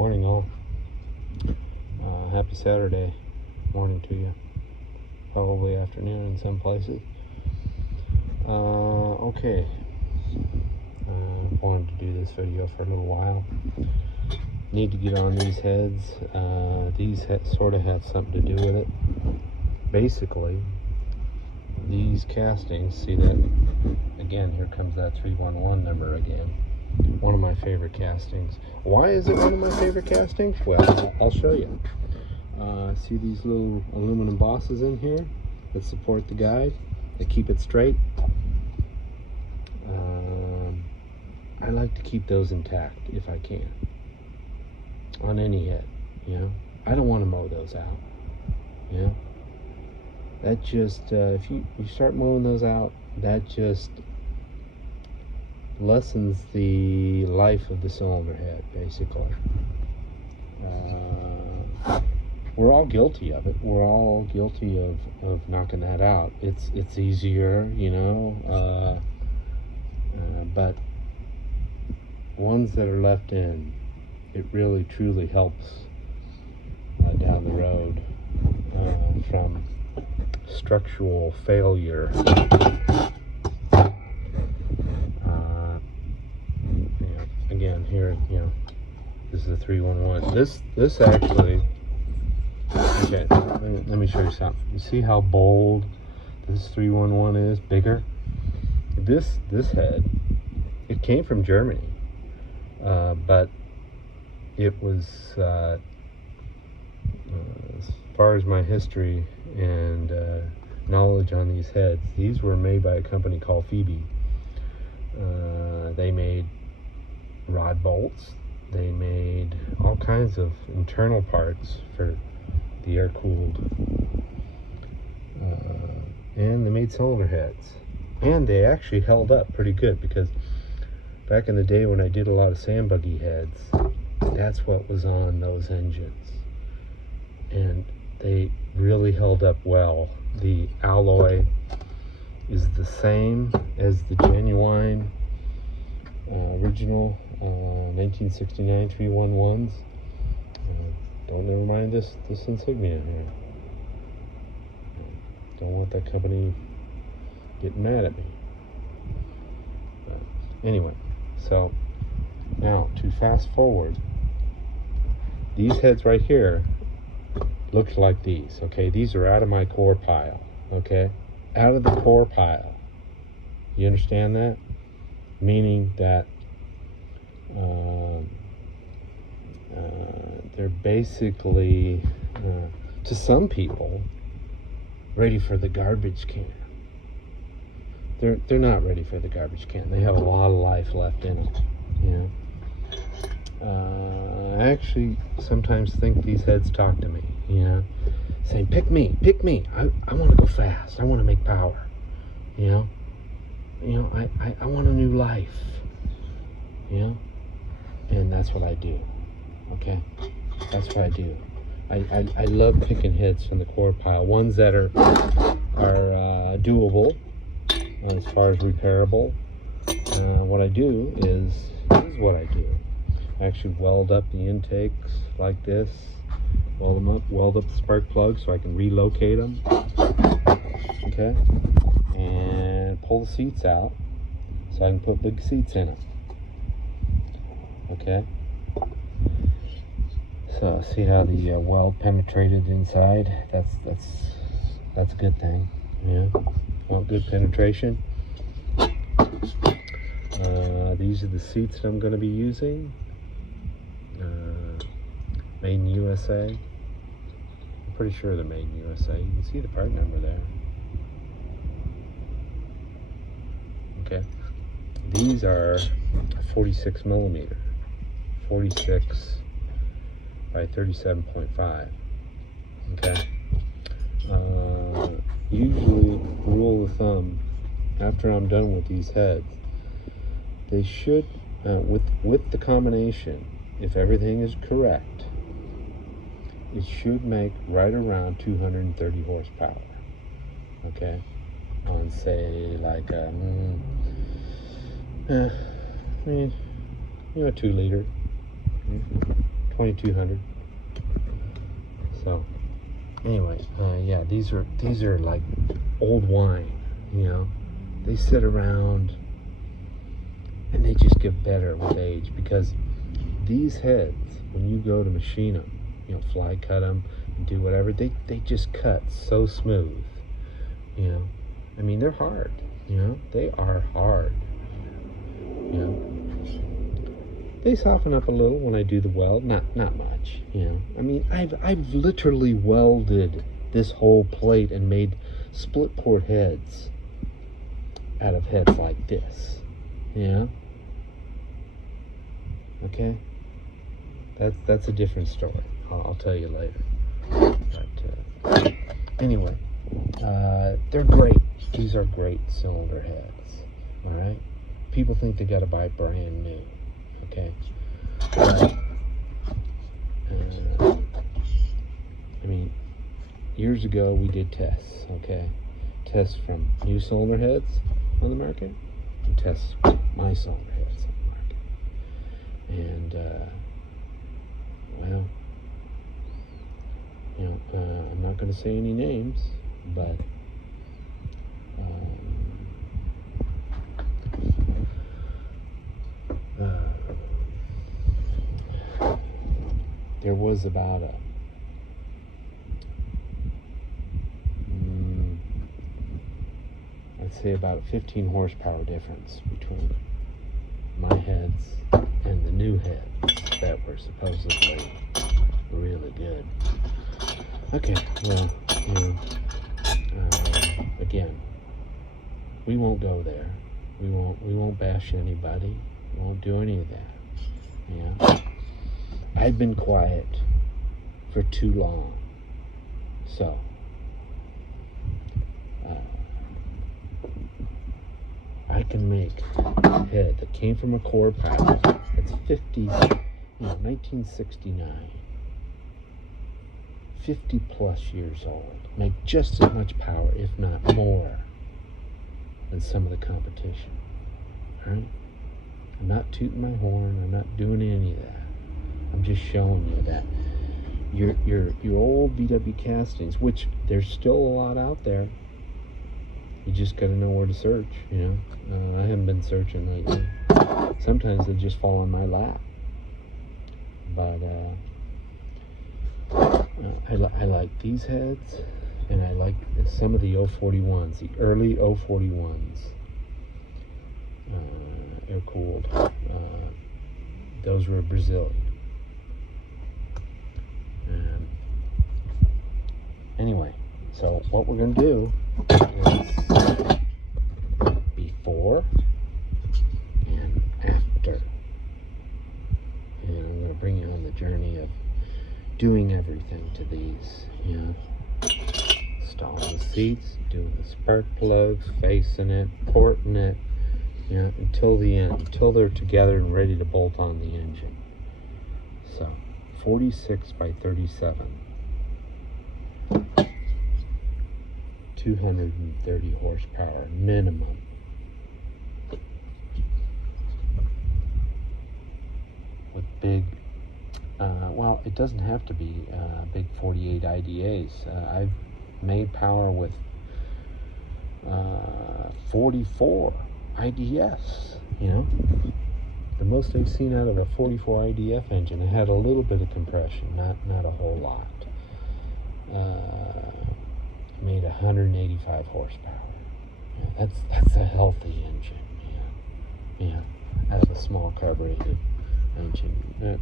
Morning all. Happy Saturday morning to you. Probably afternoon in some places. Okay. I wanted to do this video for a little while. Need to get on these heads. These sort of have something to do with it. Basically, these castings, see that? Again, here comes that 311 number again. One of my favorite castings. Why is it one of my favorite castings? Well, I'll show you. See these little aluminum bosses in here that support the guide, that keep it straight? I like to keep those intact if I can. On any head, you know? I don't want to mow those out, you know? That just, if you start mowing those out, that just lessens the life of the cylinder head, basically. We're all guilty of it. We're all guilty of knocking that out. It's easier, you know, but ones that are left in, it really truly helps down the road from structural failure. Again, here, you know, this is a 311. This actually, okay, let me show you something. You see how bold this 311 is? Bigger. This head, it came from Germany, but it was, as far as my history and knowledge on these heads, these were made by a company called Phoebe. They made rod bolts, they made all kinds of internal parts for the air-cooled, and they made cylinder heads, and they actually held up pretty good, because back in the day when I did a lot of sand buggy heads, that's what was on those engines, and they really held up well. The alloy is the same as the genuine original 1969 311s. Don't never mind this insignia here. Don't want that company getting mad at me. Anyway, so now to fast forward, these heads right here look like these. Okay, these are out of my core pile. Okay, out of the core pile. You understand that? Meaning that they're basically, to some people, ready for the garbage can. They're not ready for the garbage can. They have a lot of life left in it, you know. I actually sometimes think these heads talk to me, you know, saying, pick me. I want to go fast. I want to make power, you know. I want a new life, you know, and that's what I do. Okay, that's what I do. I love picking heads from the core pile, ones that are doable as far as repairable. What I do is what I do. I actually weld up the intakes like this, weld them up, weld up the spark plugs so I can relocate them. Okay, and pull the seats out so I can put big seats in them. Okay, so see how the weld penetrated inside? That's a good thing. Yeah, want good penetration. These are the seats that I'm going to be using. Made in USA. I'm pretty sure they're made in USA. You can see the part number there. Okay, these are 46 millimeter, 46 by 37.5. Okay, usually, rule of thumb, after I'm done with these heads, they should, with the combination, if everything is correct, it should make right around 230 horsepower. Okay, on say like a, I mean, you know, 2 liter, 2200. So anyway, yeah, these are like old wine, you know. They sit around and they just get better with age, because these heads, when you go to machine them, you know, fly cut them and do whatever, they just cut so smooth, you know. I mean, they're hard, you know. They are hard, you know. They soften up a little when I do the weld, not much, you know. I mean, I've literally welded this whole plate and made split port heads out of heads like this, you know. Okay, that's a different story. I'll tell you later. But anyway, they're great. These are great cylinder heads. All right. People think they got to buy brand new. Okay. I mean, years ago we did tests. Okay, tests from new cylinder heads on the market and tests from my cylinder heads on the market. And well, you know, I'm not going to say any names, but there was about a I'd say about a 15 horsepower difference between my heads and the new heads that were supposedly really good. Okay, well, you know, again, we won't go there. We won't bash anybody. We won't do any of that. Yeah. I've been quiet for too long. So I can make a head that came from a core pilot that's 1969, 50 plus years old, make just as much power, if not more, than some of the competition. All right? I'm not tooting my horn. I'm not doing any of that. I'm just showing you that your old VW castings, which there's still a lot out there. You just gotta know where to search, you know. I haven't been searching lately. Sometimes they just fall in my lap. But I like these heads, and I like some of the 041s, the early 041s, air-cooled. Those were Brazilian. Anyway, so what we're going to do is before and after. And I'm going to bring you on the journey of doing everything to these, you know. Installing the seats, doing the spark plugs, facing it, porting it, you know, until the end, until they're together and ready to bolt on the engine. So 46 by 37, 230 horsepower minimum. With big, well, it doesn't have to be big 48 IDAs. I've made power with 44 IDFs, you know. The most I've seen out of a 44 IDF engine, it had a little bit of compression, not a whole lot. Made 185 horsepower. Yeah, that's a healthy engine. Yeah, out of a small carbureted engine.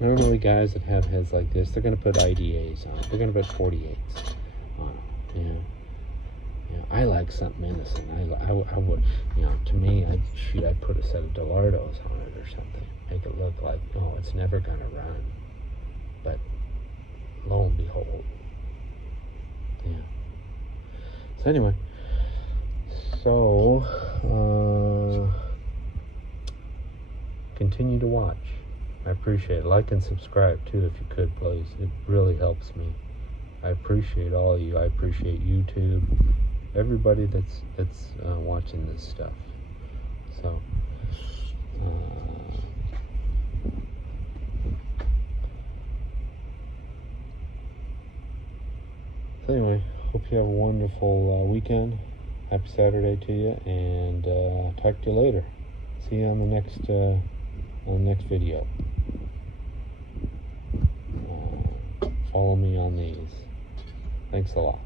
Normally, guys that have heads like this, they're going to put IDAs on it. They're going to put 48s on it. You know, I like something innocent. I would, you know, to me, I'd put a set of Delardos on it or something. Make it look like, oh, it's never going to run. But lo and behold, yeah. So anyway, continue to watch. I appreciate it. Like and subscribe too, if you could, please. It really helps me. I appreciate all of you. I appreciate YouTube. Everybody that's watching this stuff. So So anyway, hope you have a wonderful weekend. Happy Saturday to you, and talk to you later. See you on the next video. Follow me on these. Thanks a lot.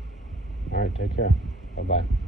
All right, take care. Bye-bye.